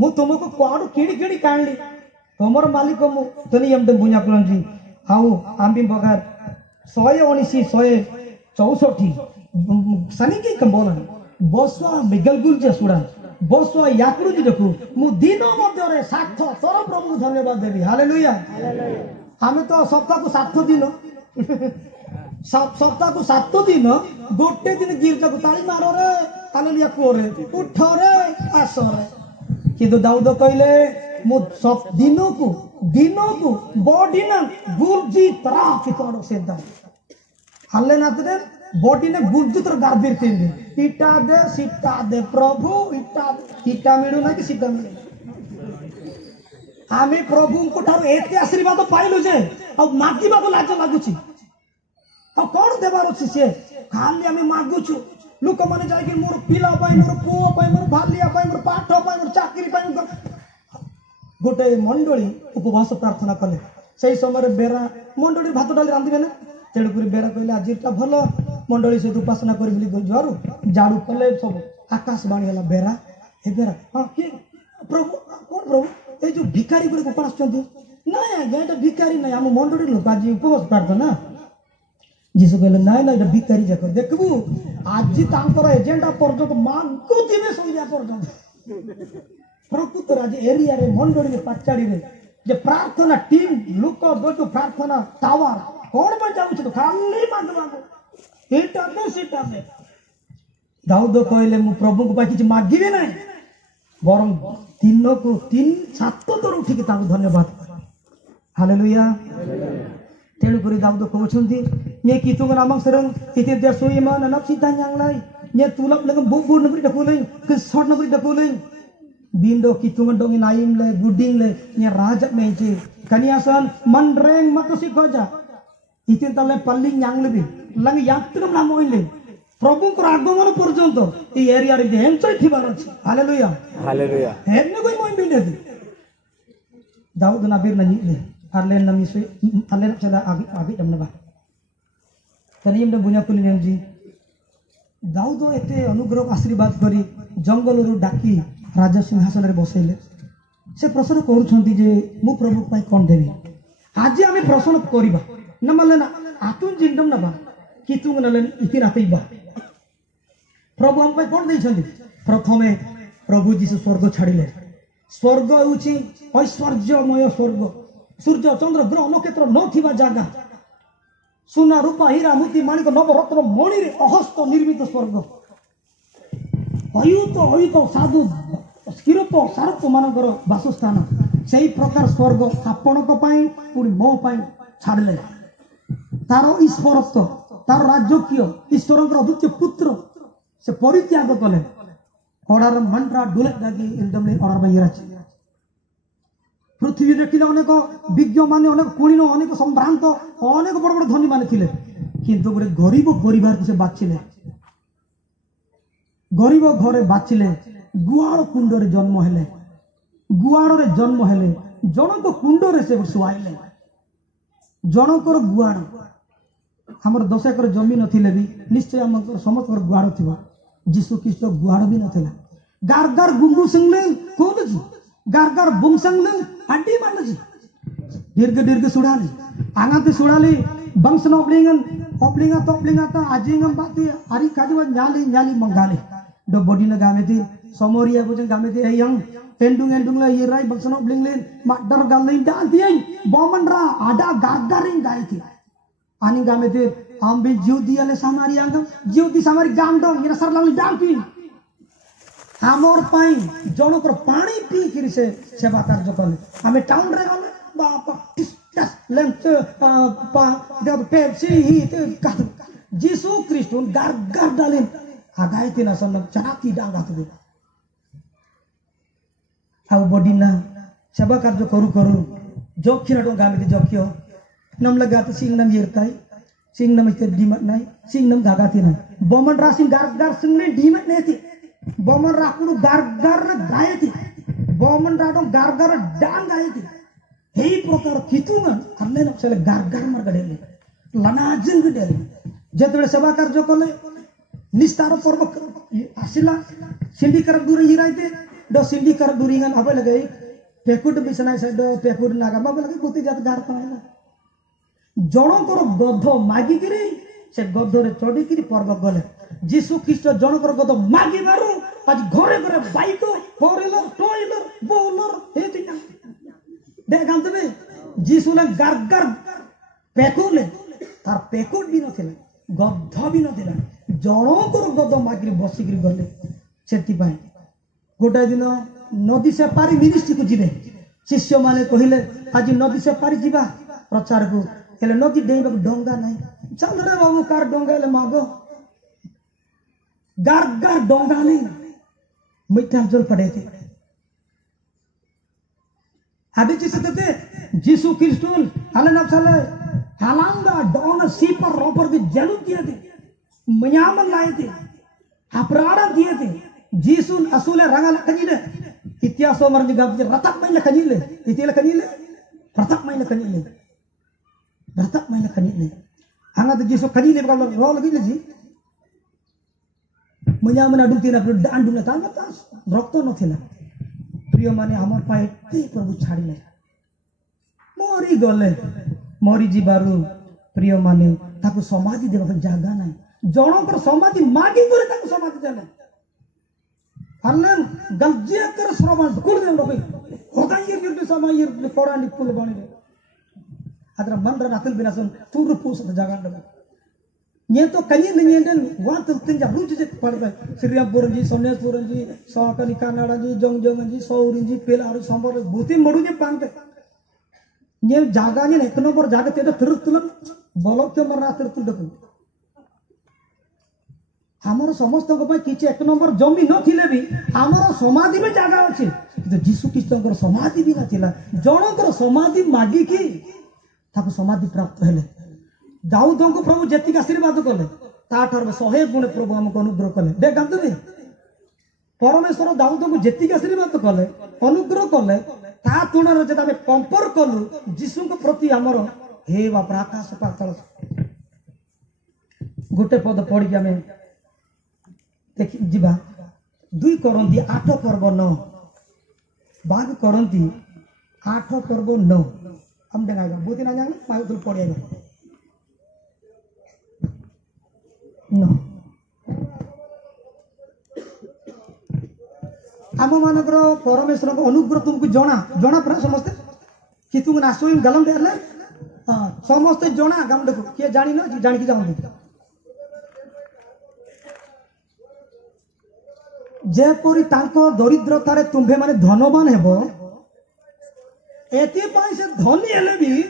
ମୁଁ ତୁମକୁ କୁଆଡୁ କିଣି କିଣି କାଣିଲି ତୁମର ମାଲିକ ମୁଁ ତନି ଏମତି ବୁଝା କଲନ୍ତି ଆଉ ଆମ୍ବି ବଗାର 119 164 ସନିକି କମ୍ବୋଲା ବସwa ମିଗଲଗୁଲ ଯେ ସୁଡା ବସwa ୟାକୁରୁଜି ଦେଖୁ ମୁଁ ଦିନ ମଧ୍ୟରେ 7 ତୋର ପ୍ରଭୁକୁ ଧନ୍ୟବାଦ ଦେବି ହାଲେଲୁୟା ଆମେ ତ ସପ୍ତାହକୁ 7 ଦିନ ସପ୍ତାହକୁ 7 ଦିନ ଗୋଟେ ଦିନ ଗିର୍ଜାକୁ ତାଳି ମାରରେ ହାଲେଲୁୟା କୁରେ ଉଠରେ ଆସରେ କିନ୍ତୁ ଦାଉଦ କହିଲେ ମୁଁ ଦିନକୁ ବଡିନା ଗୁର୍ଜି ତ୍ରାଫି କର ସେଦା ହାଲେ ନାତରେ ବଡିନେ ଗୁର୍ଜି ତର ଗାଦିର ତିନି ଇଟା ଦେ ସିଟା ଦେ ପ୍ରଭୁ ଇଟା ମିଳୁ ନା କି ସିଟା ମିଳୁ ଆମେ ପ୍ରଭୁଙ୍କ ଠାରୁ ଏତେ ଆଶୀର୍ବାଦ ପାଇଲୁ ଯେ ଆଉ ମାଗିବାକୁ ଲାଜ ଲାଗୁଛି ଆଉ କଣ ଦେବାର ଅଛି ସେ ଖାଲି ଆମେ ମାଗୁଛୁ ଲୋକମାନେ ଯାଇକି ମୋର ପିଲା ପାଇଁ ମୋର ପୁଅ ପାଇଁ ମୋର ଭାଲିଆ ପାଇଁ ମୋର ପାଠ ପାଇଁ ମୋର ଚାକିରି ପାଇଁ ଗୋଟେ ମଣ୍ଡଳୀ ଉପବାସ ପ୍ରାର୍ଥନା କଲେ ସେଇ ସମୟରେ ବେରା ମଣ୍ଡଳୀ ଭାତ ଡାଲି ରାନ୍ଧିବେ ନା ତେଣୁକରି ବେରା କହିଲେ ଆଜିଟା ଭଲ ମଣ୍ଡଳୀ ସହିତ ଉପାସନା କରିବି ଜୁଆରୁ ଜାଡୁ କଲେ ସବୁ ଆକାଶବାଣୀ ହେଲା ବେରା ଏ ବେରା ହଁ କିଏ ପ୍ରଭୁ କଣ ପ୍ରଭୁ এই যে ভিখারি গুলো উপাস আছেন না আজ্ঞা এটা ভিখারি নাই ଆମ মন্ডলীর লোক আজ উপবাস প্রার্থনা যিশু কইলে না না এটা ভিখারি যাক দেখবু আজ তাঙ্কর এজেন্ডা পর্যন্ত মাগুতিবে সন্ধ্যা পর্যন্ত প্রকৃতরে আজ এরিয়ারে মন্ডলীরে পাচাড়িরে যে প্রার্থনা টিম লোক বৈঠু প্রার্থনা টাওয়ার কোন ପାଇଁ যাଉଛି তো খালি মাগবা এটা দে সেটা দে দাউদ কইলে ମୁଁ ପ୍ରଭୁଙ୍କ ପାଇଁ କିଛି ମାଗିବେ ନାହିଁ ବରଂ ଦିନକୁ 3-7 ଥର ଉଠିକି ତାଙ୍କୁ ଧନ୍ୟବାଦ ହାଲେଲୁୟା ତେଣୁକରି ଦାଉଦ କହୁଛନ୍ତି ନେ କି ତୁମ ନାମ ସରଂ ଇତେ ଦେଶୋଇମାନ ନଚିତା ஞாங்கলাই ନେ ତୁଲପ ଲଗ ବୁବୁ ନବରି ଡକୁଲେଇ କି short ନବରି ଡକୁଲେଇ bindo ki tuman dongin aim le guding le nya rajak meje kaniasan mandreng matosi koja itin tale palli ஞang lebi lang yaktum namoile প্রভুঙ্কর আগমন পর্যন্ত এই এরিয়ার এনজয় থিবার আছে হালেলুয়া हालेलुया হেনে কই মই বিন্দে দাউদ নবীর নানি নে আরলেন নামি সে আরলেন চলা আগে জমনা তনিম নে বুঝা কুলি নেমজি দাউদ এতে অনুগ্রহ আশীর্বাদ করি জঙ্গলরু ডাকি রাজা সিংহাসନରେ বসাইলে সে প্রশ্ন করুছন্তি যে মু প্রভু পাই কোন দেবি আজি আমি প্রশ্ন করিবা না মানলে না আতুন জিন্দম না বা কিতু নলেন ইতি রাতেইবা প্রভু আম পাই কোন দেইছন্তি প্রথমে প্রভু যিশু স্বর্গ ছাড়িলে স্বর্গ হউছি ঐশ্বর্যময় স্বর্গ সূর্য চন্দ্র গ্রহ নক্ষত্র নথিবা জায়গা সোনা রূপা হীরা মোতি মাণিক নবরত্ন মণিরে অহস্ত নির্মিত স্বর্গ অয়ুত সাধু স্কিরপ সারপ মানଙ୍କର বাসস্থান সেই প্রকার স্বর্গ ଆପଣଙ୍କ ପାଇଁ ପୁଣି ମୋ ପାଇଁ ଛାଡ଼ିଲେ ତାର ଈଶ୍ୱରତ୍ୱ ତାର ରାଜକୀୟ ଈଶ୍ୱରଙ୍କର ଅଦ୍ୱିତୀୟ ପୁତ୍ର ସେ ପରିତ୍ୟାଗ କଲେ ଅର୍ଡର ମନ୍ତ୍ରା ଡୁଲେଟ ଲାଗି ଏକଦମ ଅର୍ଡର ବାଇରାଛି ପୃଥିବୀ ଦେଖିଲେ ଅନେକ ବିଜ୍ଞମାନେ ଅନେକ କୁଳିନ ଅନେକ ସମ୍ଭ୍ରାନ୍ତ ଅନେକ ବଡ଼ ବଡ଼ ଧନୀ ମାନେ ଥିଲେ କିନ୍ତୁ ଗୋଟେ ଗରିବ ପରିବାରକୁ ସେ ବାଛିଲେ ଗରିବ ଘରେ ବାଛିଲେ ଗୁଆଳ କୁଣ୍ଡରେ ଜନ୍ମ ହେଲେ ଗୁଆଳରେ ଜନ୍ମ ହେଲେ ଜଣଙ୍କ କୁଣ୍ଡରେ ସେ ଶୁଆଇଲେ ଜଣଙ୍କର ଗୁଆଳ ଆମର 10 ଏକର ଜମି ନଥିଲେ ବି ନିଶ୍ଚୟ ଆମର ସମସ୍ତଙ୍କର ଗୁଆଳ ଥିବ ଯୀଶୁ ଖ୍ରୀଷ୍ଟ ଗୁଆଳ ବି ନଥିଲା ଗାରଗାର ଗୁଙ୍ଗୁ ସିଂଲେ କୋନଜି ଗାରଗାର ବୁଙ୍ଗ ସିଂଲେ ଆଡି ମାନଜି ଦୀର୍ଘ ସୁଡାଲି ଆଙ୍ଗାତେ ସୁଡାଲି ବଂଶ ઓપલિંગા તોપલિંગા તા આજિંગમ બાતી આરી કાજવા ન્યાલી મંગાલે do bodina gameti somoria bujang gameti ayang endung la yirai bangsano blinglin madar galin dantiai bomandra ada gargaring gaiti ani gameti ambe judi ale samari angam judi samari gamdong ira sarlawi danki amor pai jonokor pani pi kiri se seba karjo kale ame town re gale bapa tas lent pa de pepsi hi jisu kristun gargar dalin Agai tina sanam charaki danga tu. ଆଉ ବଡ଼ିନା सेवा कार्य करू करू जोखी ना डोंगा में जोखियो नम लगा तो सिंग नम येरताई सिंग नम इते डीमत नहीं सिंग नम गागाती ना बोमन रासिंग गार सिंग ने डीमत नहीं थी बोमन राकुडु गार ना गाय थी बोमन राडो गार डांग गाय थी हे प्रकार कितुंगा हमने न चले गार मर गडेले लनाजंग गडेले जेतबे सेवा कार्य कले निस्तार पर्व आसिला सिंडी कर दूर हिराइते दो सिंडी कर दूरिंगन अबे लगे पेकुड बिसनाय से दो पेकुड नागा बाबा लगे पुती जात गार पाला जणो कर गध मागी गिरी से गध रे चढ़ी गिरी पर्व गले जीसु ख्रीस्ट जणो कर गध मागी मारू आज घरे घरे बाइक फोरव्हीलर टू-व्हीलर बोलर हेती देखाम तबे जीसु ने गार पेकुले तार पेकुड भी नथिला गध भी नथिला जणो कर गध मागी बसी गिरी गले सेति पाए गोटा दिन नदी से पारी मिनिस्ट्री को जीवे शिष्य माने कहले आज नदी से पारी जीवा प्रचार को हेले नदी डेइबा डोंगा नहीं चल रे बाबू कार डोंगा ले मागो गार डोंगा नहीं मिठा जल पड़े थे आदि चिसते जीसु क्रिस्टुल हले न चले हालांगा डोंग सीपर रोपर के जलू दिए थे मयामन लाए थे अपराधा दिए थे जीसु असुले रंगाला कजीले इतिहास मर गब रतक मैले कजीले इतिला कजीले रतक मैले कजीले हंगा तो जीसु कजीले बगल रो लगिले जी मया मन अडुतीना डांडुना तांगा तास रक्त नथिला प्रिय माने हमर पाए ते प्रभु छाड़िले मोरी गले मोरी जीबारु प्रिय माने ताको समाधि देबा जागा नै जणकर समाधि मागी करे ताको समाधि देले हरलन गलजे कर श्रवण कुल ने लोग होगा ये गिर समय ये कोड़ा निपुल बने अदर मंदर नातल बिनासन तुर पूस जगह लगा ये तो कहीं नहीं है वहां तो तीन जा रुच जे पड़ गए श्रीरामपुर जी सोनेपुर जी सहकनी कानाडा जी जोंग जी सौरी जी पेलारू संबर भूति मडू जे पांते ये जागा ने एक नंबर जागा ते तिरुतुल बोलक ते मर तिरुतुल देखो हमर समस्त को भाई किछ एक नंबर जमी न थिले भी हमर समाधि में जागा अछि तो जीसु ख्रीष्टकर समाधि भी नथिला जणकर समाधि मागी की ताको समाधि प्राप्त हेले दाऊद को प्रभु जति आशीर्वाद कले ताठर 100 गुण प्रभु हमको अनुग्रह कले देख गंतबे परमेश्वर दाऊद को जति आशीर्वाद कले अनुग्रह कले ता तुणर जे तबे कंपेयर कलु जीसु को प्रति हमर हे बाप आकाश पाताल गोटे पद पढ़ी हमें देखि जीवा 2 करंती 8 पर्व 9 बाग करंती 8 पर्व 9 हम देखाएगा बुद्धि ना जाने मागे तुल पड़ेगा नो आम मानकर परमेश्वर को अनुग्रह तुमको जना पर समस्ते कि तुम नासो गलम देले हां समस्ते जना गम देखो के जानि न जानि कि जाऊं जेपरी तांको दरिद्रतारे तुम्भे माने धनवान हेबो एति पाई से धनी हेले भी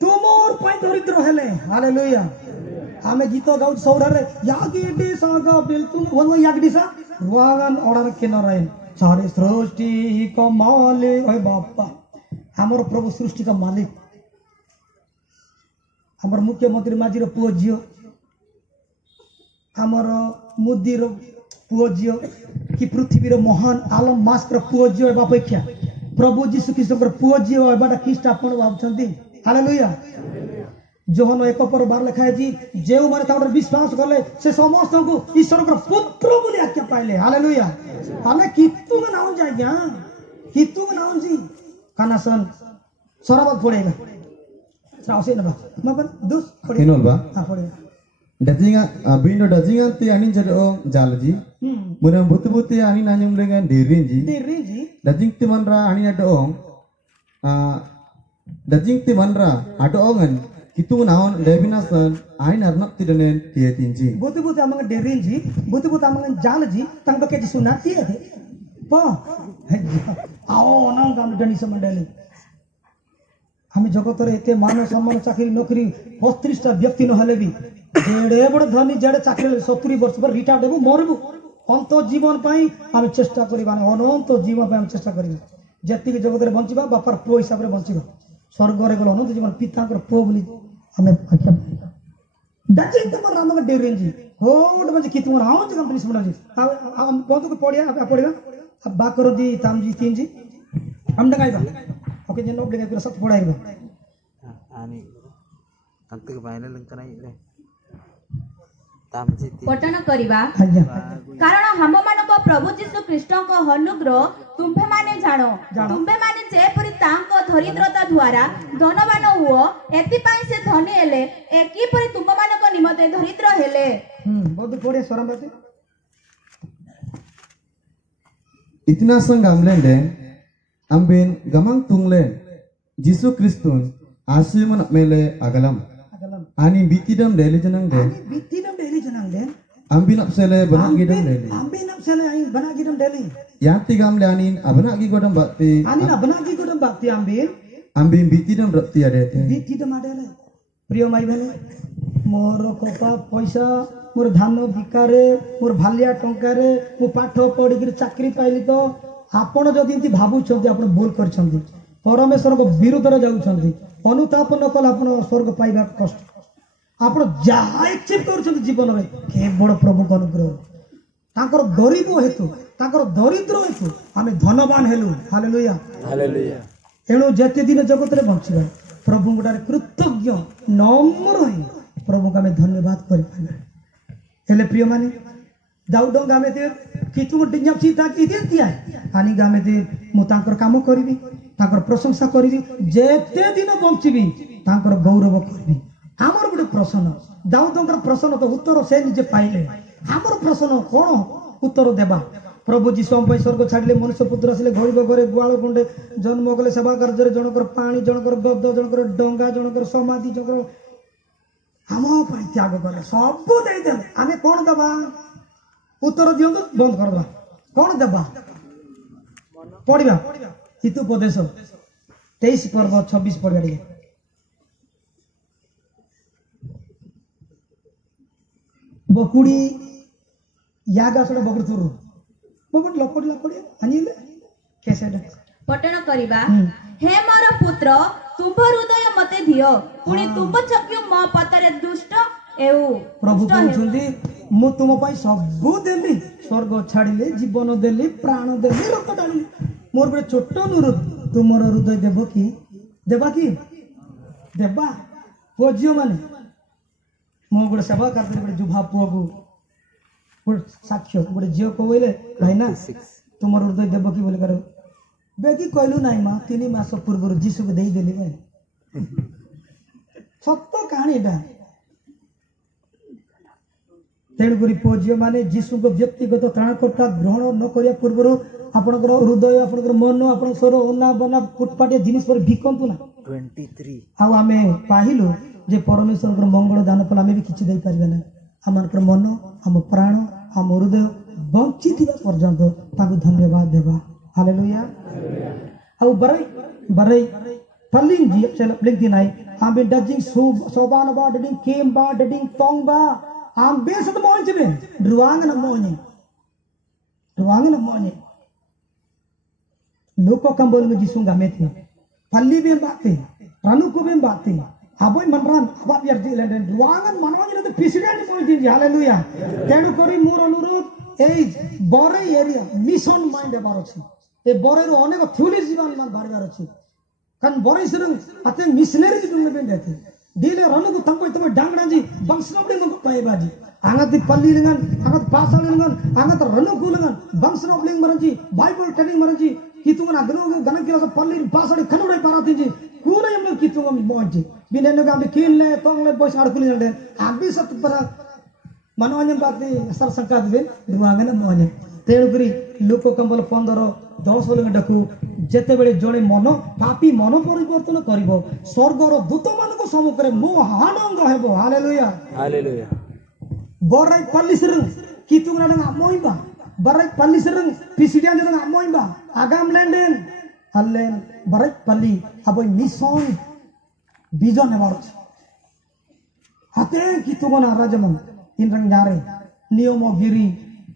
तुमोर पाई दरिद्र हेले हालेलुया आमे गीत गाउ सौरा रे यागिडी सागा बिलतुन वन यागिडी सा वागन ओडर किनरे सारे सृष्टि को मालिक ओए बापा हमर प्रभु सृष्टि का मालिक हमर मुख्यमंत्री माजी रो पुओ जियो हमर मोदी रो पुओ जियो कि पृथ्वी रो महान आलम मास रो पुओ जियो बापेक्षा प्रभु जीसु ख्रीष्ट रो पुओ जियो बाटा ख्रीष्ट आपण भाबछंती हालेलुया जोहन 1:12 लिखा है जी जेउ माने तावर विश्वास करले से समस्त को ईश्वर को पुत्र बोली आज्ञा पाइले हालेलुया हमें कितु में नाउ जाइया कितु में नाउ जी कानासन सराबत पड़ेगा साउसे नबा मबन दुस किनोल बा हां पड़ेगा दजिंगा बिनो दजिंगा ते आनी जरो जालजी मुने बुत-बुते आनी नाnyum dengan dirinji dajing te manra ani adoong dajing te manra adoongan kitu naon lebinasan ain arnak tidenen tie tinji बुत-बुते amang dirinji बुत-बुते amang जालजी तंग बके जी सुनाती है पा आओ नाम गाम डनी समंडली हमें जगत रे एते मान सम्मान चाकरी नौकरी 35 टा व्यक्ति न हले भी जेड़े बड़ धनी जेड़े चाकरी 70 वर्ष पर रिटायर्ड हेबो मरबो अंत जीवन पाई आम चेष्टा करिबा अनंत जीवन पाई आम चेष्टा करिबा जति जगत रे बंचिबा बापार पुओ हिसाब रे बंचिबा स्वर्ग रे गलो अनंत जीवन पिताकर पुओ बोली आमे आख्या दाजी तम राम के डेरेंजी होड बजे कित मोर हाउ कंपनी सुनाजी हम बंद को पड़िया अब बाकर दी तामजी तीनजी हम डगाइबा ओके जे नोब डगाइ सब पड़ाइबा आणि अंतक बायले लंकना इले तामजी पठन करिबा आज्ञा कारण हम मानक प्रभु जीशु कृष्ण को अनुग्रह तुम्भे माने जानो तुम्भे माने जेपरि तांको धरिद्रता द्वारा धनवान हुओ एति पई से धनी हेले एकी परि तुम मानक निमते धरिद्र हेले बहुत पड़े स्वरम बाते इतना संग आमलेंडे ambin gamang tunglen Jisu Kristun asiman mele agalam ani bitidam deli jenang den ani bitidam deli jenang den ambin apsele banagidam deli ambin apsele ain banagidam deli yati gamle anin abanagi godam bakti anin abanagi godam bakti ambin bitidam rakti adete bitidam adele priyo mai bene मोर कपा पैसा मोर धान बिकारे मोर भालिया टंकारे मु पाठ पढ़ी चाकरी पाइली तो आपण जदि एमती भावुंट आप भूल कर परमेश्वर को विरोध में जाऊँच अनुताप न कल आप स्वर्ग पाइबा कष्ट आप जहाँ एक्सेप्ट कर जीवन में केवल प्रभु अनुग्रह गरीब हेतु दरिद्र हेतु आम धनवान हेलु हालेलुया एणु जेते दिन जगत में बंचवा प्रभु गोटे कृतज्ञ नम्र ही प्रभु को आम धन्यवाद कर प्रिय माने दाऊद गामे ते कितु डिंजाप सीता की दिया आनी गामे ते मु तांकर काम करबी तांकर प्रशंसा करबी जेते दिन बंचबी तांकर गौरव करबी हमर गुटे प्रश्न दाऊदंकर प्रश्न तो उत्तर से निजे पाइले हमर प्रश्न कोन उत्तर देबा प्रभु जीशु हम स्वर्ग छाड़िले मनुष्य पुत्र आसिले घोड़िब घरे गुआल गुंडे जन्म गले सेवा कार्य जनकर पानी जनकर गद्द जनकर डंगा जनकर समाधि जनकर हम त्याग कले सब दे दे आमे कोन दबा उत्तर दियो बंद करवा कौन देवा पढ़ा हितोपदेश 23 पर्व 26 पढ़ा बकुड़ी यागा सड़ा बकुड़ थुरु बकुड़ लपड़ी लपड़ी अनिले कैसे पठन करिबा हे मोर पुत्र तुम हृदय मते दियो पुणी तुम चक्यु म पतरे दुष्ट एउ प्रभु कहउछंती मु तुम पाई सब देली स्वर्ग छाड़िले जीवन देली प्राण देली रक्त डाली मोर गोटे छोट अनुरोध तुमर हृदय देव कि देवा पुओ झील मैंने मो गोटे सेवा कर गोटे जुभा पुओ को गोटे साक्ष्य गोटे झील कहले भाई ना तुमर हृदय देव कि बोले कर बेगी कहलु नाई माँ 3 मास पूर्व जीशु को देदेली भाई सत्य कहानी तेणुक पुओ झील मैंने जीशु को व्यक्तिगत त्राणकर्ता ग्रहण न करिया पूर्व आपणकर हृदय आपणकर मन आप स्वर ओना बना फुटपाटिया जिनिस पर भिकंतु ना 23 आमे पाहिलु जे परमेश्वर मंगल दान कल आमे भी किछि देई परिबे ना आमनकर मन आम प्राण आम हृदय बंची थिबा पर्यंत ताकु धन्यवाद देबा हालेलुया आउ बरै बरै फलिंग जी चल लिख दिन आई आमे डजिंग सोबान बा डडिंग केम बा डडिंग तोंग बा आम बेसत मोहन जबे रुवांग न मोहन लोको कंबल में जिसुं गामे थे पल्ली में बाते रानू को में बाते अबोय मनरान अबाब यार दिलेन रुवांगन मनवानी न पिसिडानी मोय दिन हालेलुया तेणु करी मोर अनुरोध ए बरे एरिया मिशन माइंड बार अछि ए बरे रो अनेक थ्योली जीवन मान बारबार अछि कन बरे सरंग अते मिशनरी जुंग में देते डीले रानू को तंको तम डांगडा जी बंसनबडी को पाएबाजी आंगत पल्ली लंगन आंगत पासाल लंगन आंगत रानू को लंगन बंसनबडी मरजी बाइबल ट्रेनिंग मरजी कितुंगन अगनो गनकिरा पल्ली पासाडी खनुडै पारातिजी कुनै हम कितुंगन मोंजी बिनेन गाम किनले तोंगले बस आडकुली नडे आबी सत पर मनोन्यम बाती सर संकात बे दुआंगन मोने तेणुकरी लोक कंबल 15-10 घंटाकू जेते बेले जणे मन पापी मन परिवर्तन करिवो स्वर्गर दूत मानको सम्मुखरे मोहानंग हेबो हालेलुया हालेलुया बरै पल्ली सिरंग कितुंगन डंग मोइबा बरै पल्ली सिरंग पिसिडिया डंग मोइबा आगाम लेंडेन हल्लेन बरै पल्ली अबोय मिशन विजन हेबार हाते कितुंगन राजमन इनरंग यारे नियमगिरी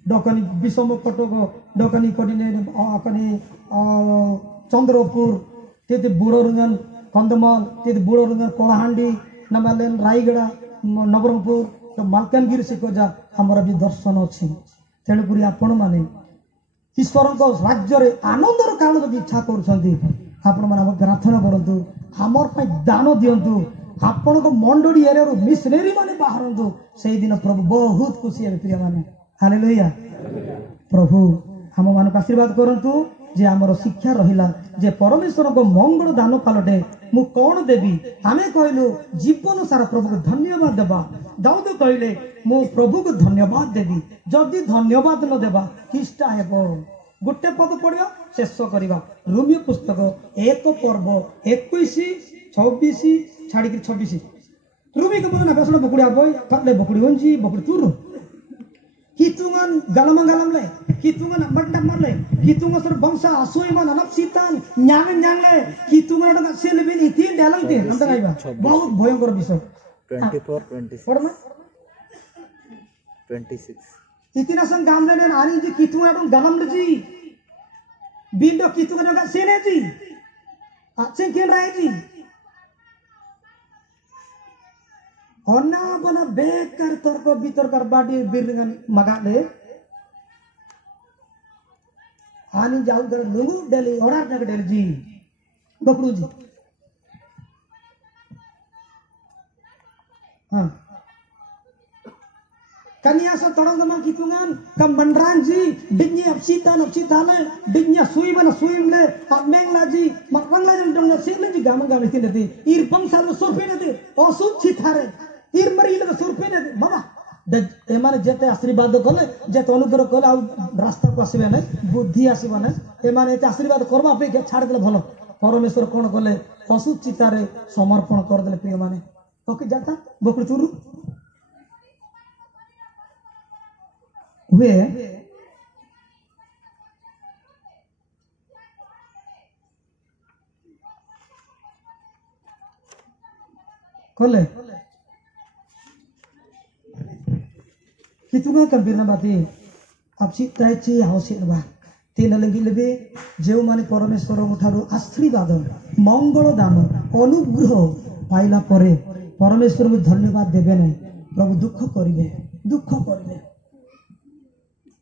डकनी विषम कटक डकनी कडिने अकनी चंद्रपुर तेते बुड़ोरंगन कंदमाल तेते बुड़ोरंगन कलाहांडी नमालेन रायगड़ा नवरंगपुर तो मालकानगिरी से जा हमर भी दर्शन अछि तेणुपुरी आपण माने ईश्वर राज्य आनंदर कारण जब इच्छा करुँच आपण मैंने प्रार्थना करूँ आमर दान दिंतु आपण मंडली एरिया मिशनरी माने बाहरतु से दिन प्रभु बहुत खुशी है प्रिय माने हालेलुया प्रभु आम मान आशीर्वाद करंतु जे आमर शिक्षा रहिला जे परमेश्वर को मंगल दान पालटे मु कौन देवी आमे कहलु जीवन सारा प्रभु को धन्यवाद देबा दाऊद कहले मु प्रभु को धन्यवाद देवी जदि धन्यवाद न देबा किष्टा हेबो गोटे पद पढ़िया शेष करवा रोमियो पुस्तक 1 पर्व 21-26 छाड़ी 26 रूमी के बोलना बेसड़ बकुड़िया बोई पतले बकुड़ी वंजी बकुड़ी चूरू कितुंगन गलम ले कितुंगन बंटा मरले कितुंगन सर बंसा असोई मन अनप सीतान न्यांग ले कितुंगन डंगा सेलबिन इतीन डालंग ते हम तकाइबा बहुत भयंकर विषय 24 26 पढ़ना 26 इतना संग गामले ने आनी जी कितुंगन डंग गलम जी बिंदो कितुंगन डंगा सेने जी अच्छे केन राय जी होना बना बेकार तर्क बितर्क बाडी बिरंगन मगाले आनी जाऊ कर लुंगु डेली ओडार नग डेली जी बकरू जी हाँ कन्या से तोड़ंग मा कितुंगन कम मंडरान जी डिग्नी अपसीता ले डिग्नी सुई ले मेंगला जी मंगला जी डंग सेले जी गामंगा में थी इर पंसाल सुरफे ने दे असुत छिथारे इर मरी ले सुरफे ने दे बाबा ए माने जेते आशीर्वाद कले जेते अनुग्रह कले आ रास्ता को आसीबे नै बुद्धि आसीबे नै ए माने एते आशीर्वाद करबा पे छाड़ देले भलो परमेश्वर कोन कले असुत चितारे समर्पण कर देले प्रिय माने ओके जाता बकरी चुरू हुए कले कितुंगा कंबीरना बाती आपसी ताइची हाउसिनबा तीन लंगी लेबे जेउ माने परमेश्वर ठारू आशीर्वाद मंगल दान अनुग्रह पाइला परे परमेश्वर को धन्यवाद देबे नै प्रभु दुख करिवे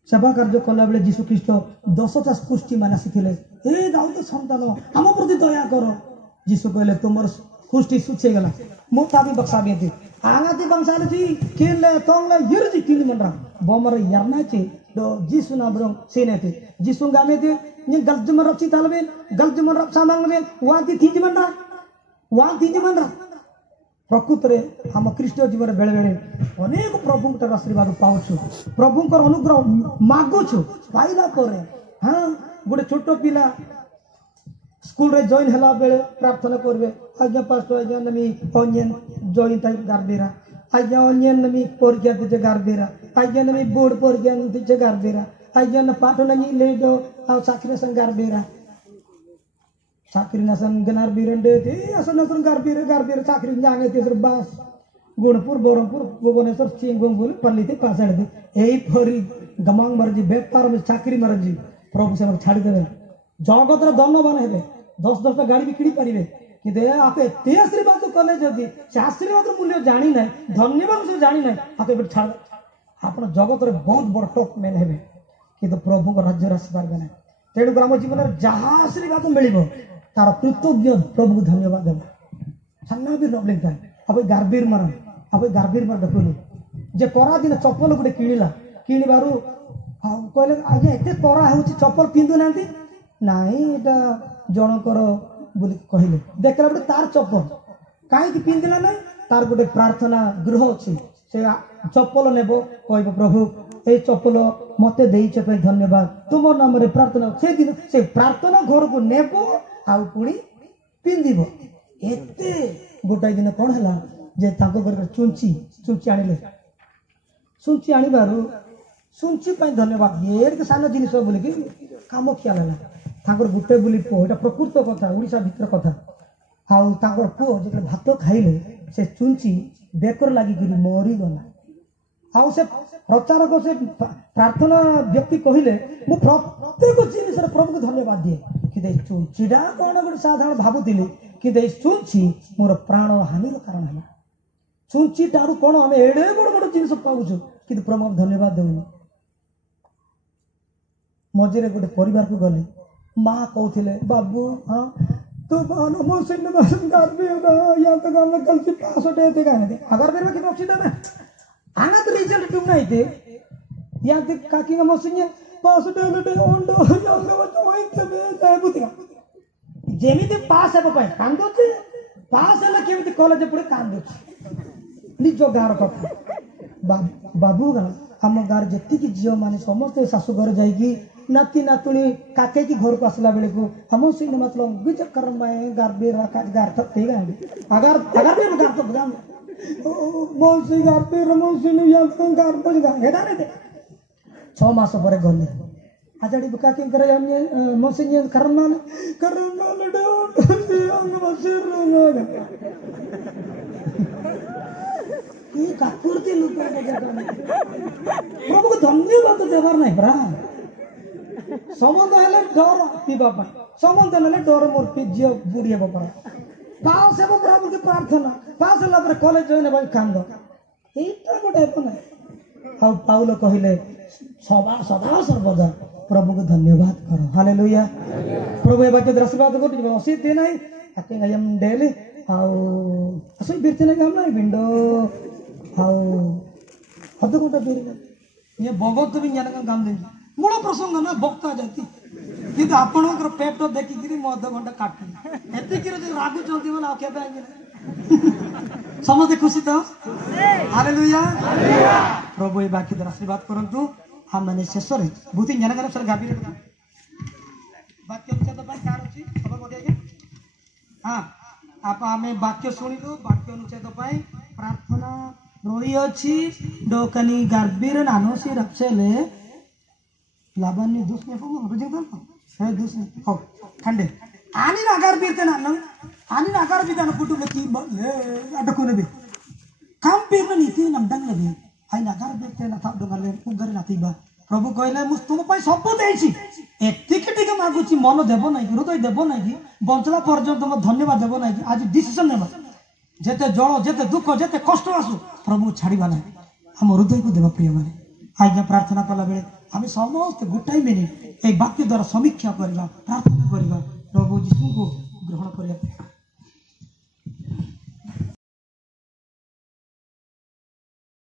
सेवा कार्य कला बेले जीशु ख्रीष्ट 10टा पुष्टि मान आसीथिले ए दाऊद संतान आम प्रति दया कर जीशु कहले तुमर पुष्टि सुचे गला मोता भी बक्सा बेती आंगाती बंसाले जी केले तोंगले यरजी तीन मनरा बोमर यारनाचे दो जीशु नाब्रम सेनेते जीशु गामेते नि गलजमर रपसी तालबे गलजमर रप सामांगबे वांती तीज मनरा प्रकृत रे हम ख्रीष्ट जीवन बेले बेले अनेक प्रभु आशीर्वाद पाऊँ प्रभु अनुग्रह मागुछु पाइला परे हाँ गोटे छोट पिला स्कूल रे जॉइन हला बेले प्रार्थना करबे आज्ञा पास्टर आज्ञा नमी ऑनियन जॉइन टाइम गारबेरा आज्ञा ऑनियन नमी परीक्षा दिजे गारबेरा आज्ञा नमी बोर्ड परीक्षा दिजे गारबेरा आज्ञा न पाठ ननी लेडो आ साखरे संग गारबेरा चाकरी नसन गनार बिरंडे ते असन नसन गारबीर चाकरी जांगे ते बास गुणपुर बोरमपुर भुवनेश्वर चिंगोंग बोले पल्ली ते पासड़ दे एई फरी गमांग मरजी बेपार में चाकरी मरजी प्रभु से छाड़ी देबे जगत रे धन्यवान हेबे 10-10टा गाड़ी भी किणी परिबे कि आपे ते आशीर्वाद कले जदी से आशीर्वाद मूल्य जानी नै धन्यवाद से जानी नै आपे छाड़ आपण जगत रे बहुत बड़ टॉप मैन हेबे कि तो प्रभु को राज्य रास पारबे नै तेणु ग्राम जीवन रे जहा आशीर्वाद मिलिबो तार कृतज्ञ प्रभु धन्यवाद देव छन्ना भी नबलिंग था अब गारबीर मार देखुनु जे परा दिन चप्पल गुटे किणिबारु कहले आज्ञा एते परा होची चप्पल पिंधु नांती नाही एटा जनकर बोली कहले देखला बडे तार चप्पल काहे कि पिंधला नै तार गुटे प्रार्थना गृह अछि से चप्पल नेबो कहबो प्रभु ए चप्पल मते देइछ पे धन्यवाद तुम नाम रे प्रार्थना से दिन से प्रार्थना घर को नेबो आउ पुणी पिंधिब एते गोटाई दिन कौन है जे ताको घर चुंची आनिले चुंची आनिबारु चुंची पाई धन्यवाद ये के सानो जिनिस बोली कि काम खियाल है ताकर गुटे बोली पो एटा प्रकृत कथा ओडिसा भितर कथा आउ ताकर पो जे भात खाइले से चुंची बेकर लागी कि मरी गला आउ से प्रचारक से प्रार्थना व्यक्ति कहले मु प्रत्येक जिनिस प्रभु को धन्यवाद दिए कि चुंचीटा कौन गोटे साधारण भावुली कि चुंची मोर प्राण हानि कारण है चुंचीटारू कौन आम एड़े बड़ बड़ जिन पाऊँ कि प्रभु धन्यवाद देनी मझे गोटे परिवार को गले माँ कहते बाबू हाँ तो अगर कि आना तो रिजल्ट टूम नहीं थे या काकी ना मौसी पास जेमिति पास है पाए कांदो पास है केमिति कॉलेज पड़े कांदो निज गाँव कथा बाबू गाँ आम गाँव जी झील मैंने समस्त शाशु घर जाइकी नाती नातुणी काके की घर को आसला बेले को हम सिंह मतलब बीच कर्म में गार्बे गार थते गाँ अगर अगर गार तो गाँव मौसी गार्बे मौसी ने या गार पर गाँ हेडा ने 6 मास पर गले आजाड़ी बुका के करे हम मौसी ने कर्म डे अंग मसीर ये काकुरती लुका प्रभु को धन्यवाद देवार नहीं परा संबंध है डर पीवा संबंध है डर मोर झील बुढ़ी हे पड़ा पास हे प्रभु की प्रार्थना पास है कॉलेज जॉइन भाई कांद यहीटा गोटे ना पाउल कहले सदा सदा सर्वदा प्रभु को धन्यवाद करो हालेलुया प्रभु ए वाक्य आशीर्वाद कर असीत दिन आई हम डेली असो बिरते नहीं हम ना विंडो अध घंटा बिर ये भगत भी ज्ञान काम दे मूल प्रसंग ना बक्ता जाती कि आपणकर पेट देखिकी मो अध घंटा काटुनी एतिक रागुंट बोले समझे खुशी तो हालेलुया प्रभु ये वाक्य आशीर्वाद करंतु हम मैंने शेष रे बहुत ज्ञान ज्ञान सर गाबी वाक्य अनुच्छेद कार अच्छी खबर बढ़िया हाँ आप आम वाक्य शुणिलु वाक्य अनुच्छेद प्रार्थना रही अच्छी डोकनी गार्बीर नानोसी रक्षेले लाभान्य दूस में है दूस हो खंडे आनी नागार बीरते ना आनी नागार भी दान कुटुंब की अटकुने भी काम पीर नीति नमदंग लगे हाई नागार बीरते ना था डोंगले उगर नातीबा प्रभु कहले मु तुम पई सब देछि एतिक टिके मागुछि मन देबो नै हृदय देबो नै कि बंचला पर्यंत तुम धन्यवाद देबो नै कि आज डिसिजन नेबा जेते जळ जेते दुख जेते कष्ट आसु प्रभु छाड़ीबा नै हम हृदय को देबा प्रिय माने आज्ञा प्रार्थना कला बेले आम समस्त गोटाई मिनिट ए वाक्य द्वारा समीक्षा करवा प्रार्थना करवा प्रभु यीशु को ग्रहण करवा